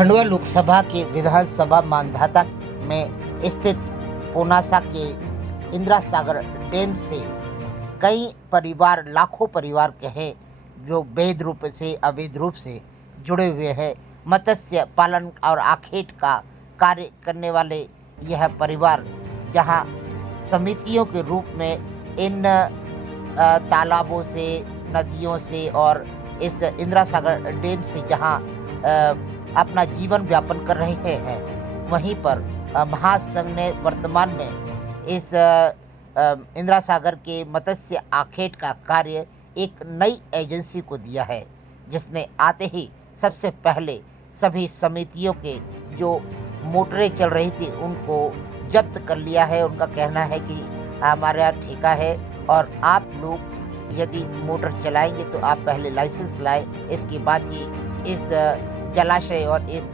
खंडवा लोकसभा के विधानसभा मांधाता में स्थित पुनासा के इंदिरा सागर डैम से कई परिवार, लाखों परिवार कहे, जो वैध रूप से अवैध रूप से जुड़े हुए हैं। मत्स्य पालन और आखेट का कार्य करने वाले यह परिवार, जहां समितियों के रूप में इन तालाबों से, नदियों से और इस इंदिरा सागर डैम से जहां अपना जीवन व्यापन कर रहे हैं, वहीं पर महासंघ ने वर्तमान में इस इंदिरा सागर के मत्स्य आखेट का कार्य एक नई एजेंसी को दिया है, जिसने आते ही सबसे पहले सभी समितियों के जो मोटरें चल रही थी उनको जब्त कर लिया है। उनका कहना है कि हमारे यहाँ ठेका है और आप लोग यदि मोटर चलाएंगे तो आप पहले लाइसेंस लाएं, इसके बाद ही इस जलाशय और इस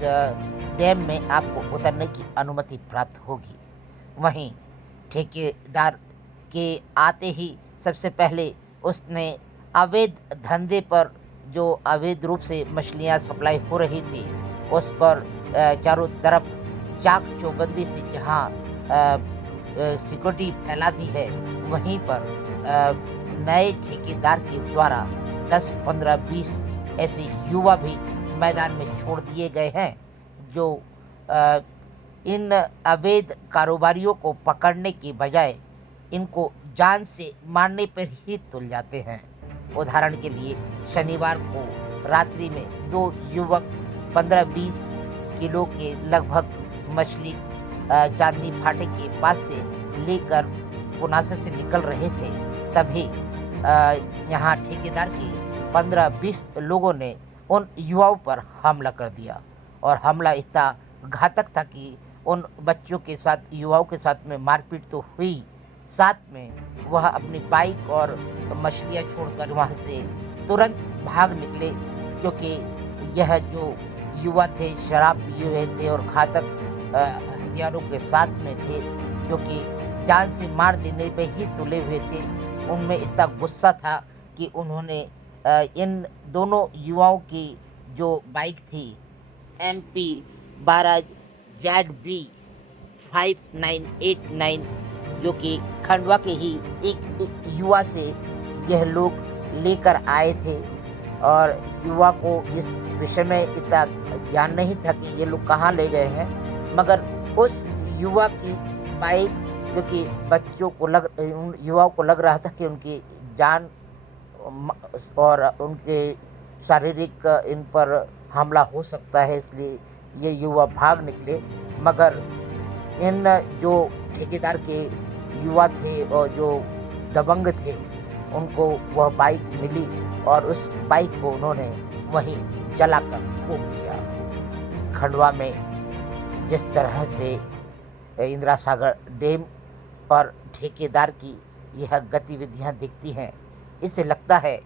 डैम में आपको उतरने की अनुमति प्राप्त होगी। वहीं ठेकेदार के आते ही सबसे पहले उसने अवैध धंधे पर, जो अवैध रूप से मछलियां सप्लाई हो रही थी, उस पर चारों तरफ चाक चौबंदी से जहां सिक्योरिटी फैला दी है, वहीं पर नए ठेकेदार के द्वारा 10, 15, 20 ऐसे युवा भी मैदान में छोड़ दिए गए हैं, जो इन अवैध कारोबारियों को पकड़ने की बजाय इनको जान से मारने पर ही तुल जाते हैं। उदाहरण के लिए शनिवार को रात्रि में 2 युवक 15-20 किलो के लगभग मछली चांदनी फाटक के पास से लेकर पुनासा से निकल रहे थे, तभी यहाँ ठेकेदार के 15-20 लोगों ने उन युवाओं पर हमला कर दिया। और हमला इतना घातक था कि उन बच्चों के साथ, युवाओं के साथ में मारपीट तो हुई, साथ में वह अपनी बाइक और मछलियाँ छोड़कर वहाँ से तुरंत भाग निकले, क्योंकि यह जो युवा थे शराब पिए हुए थे और घातक हथियारों के साथ में थे, जो कि जान से मार देने पे ही तुले हुए थे। उनमें इतना गुस्सा था कि उन्होंने इन दोनों युवाओं की जो बाइक थी MP 12 ZB 5989, जो कि खंडवा के ही एक युवा से यह लोग लेकर आए थे, और युवा को इस विषय में इतना ज्ञान नहीं था कि ये लोग कहाँ ले गए हैं, मगर उस युवा की बाइक, क्योंकि बच्चों को उन युवाओं को लग रहा था कि उनकी जान और उनके शारीरिक इन पर हमला हो सकता है, इसलिए ये युवा भाग निकले। मगर इन जो ठेकेदार के युवा थे और जो दबंग थे, उनको वह बाइक मिली और उस बाइक को उन्होंने वहीं जलाकर फूंक दिया। खंडवा में जिस तरह से इंदिरा सागर डैम पर ठेकेदार की यह गतिविधियां दिखती हैं, इससे लगता है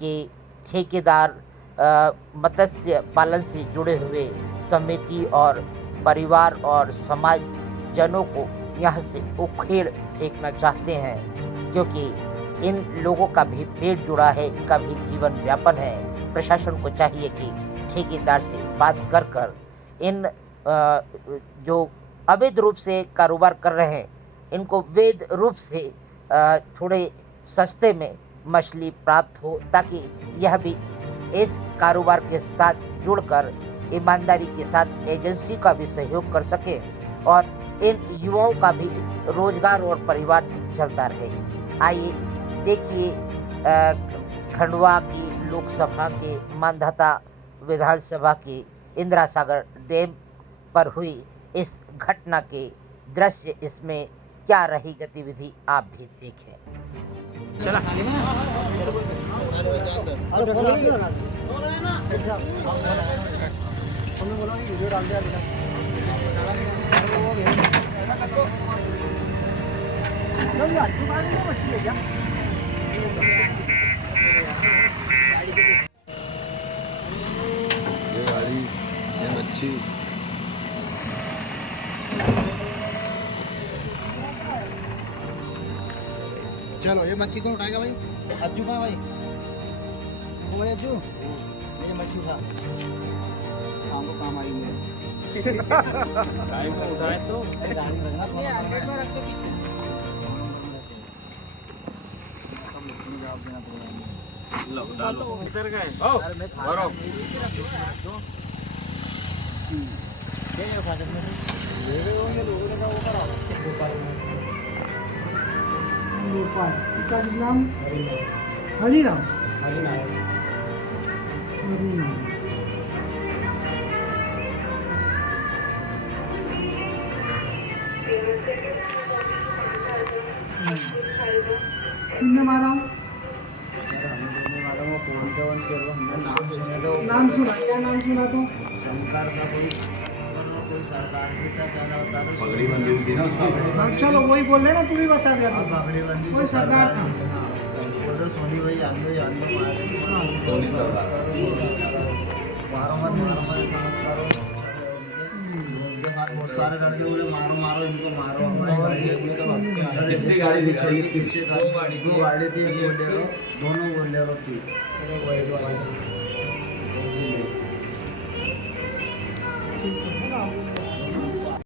कि ठेकेदार मत्स्य पालन से जुड़े हुए समिति और परिवार और समाज जनों को यहाँ से उखेड़ फेंकना चाहते हैं, क्योंकि इन लोगों का भी पेट जुड़ा है, इनका भी जीवन व्यापन है। प्रशासन को चाहिए कि ठेकेदार से बात कर कर इन जो अवैध रूप से कारोबार कर रहे हैं, इनको वैध रूप से थोड़े सस्ते में मछली प्राप्त हो, ताकि यह भी इस कारोबार के साथ जुड़कर ईमानदारी के साथ एजेंसी का भी सहयोग कर सके और इन युवाओं का भी रोजगार और परिवार चलता रहे। आइए देखिए खंडवा की लोकसभा के मांधाता विधानसभा के इंदिरा सागर डैम पर हुई इस घटना के दृश्य, इसमें क्या रही गतिविधि, आप भी देखें। ये गाड़ी, ये मच्छी, चलो ये मच्छी कौन उठाएगा भाई? अज्जू कहाँ भाई? वो भाई अज्जू, ये मच्छी उठा, शाम को काम आएगी मेरे। पिताजी नाम हरिराम हरिनाम तुमने मारा नाम सुना क्या नाम सुना तो शंकर का कोई सरकार की क्या कहना होता है पगड़ी बंदी हुई थी ना उसकी। हाँ, चलो वही बोल रहे ना तू भी बता दे अब पगड़ी बंदी कोई सरकार था बोल रहे सोनी भाई आंदो मारे सोनी सरकार। मारो मत समझ करो उनके साथ बहुत सारे लड़के बोले मारो मारो इनको मारो हमारी गाड़ी कितनी गाड़ी थी गाड़ी पीछे दो गाड़ी थी एक बोलेरो दोनों बोलेरो थी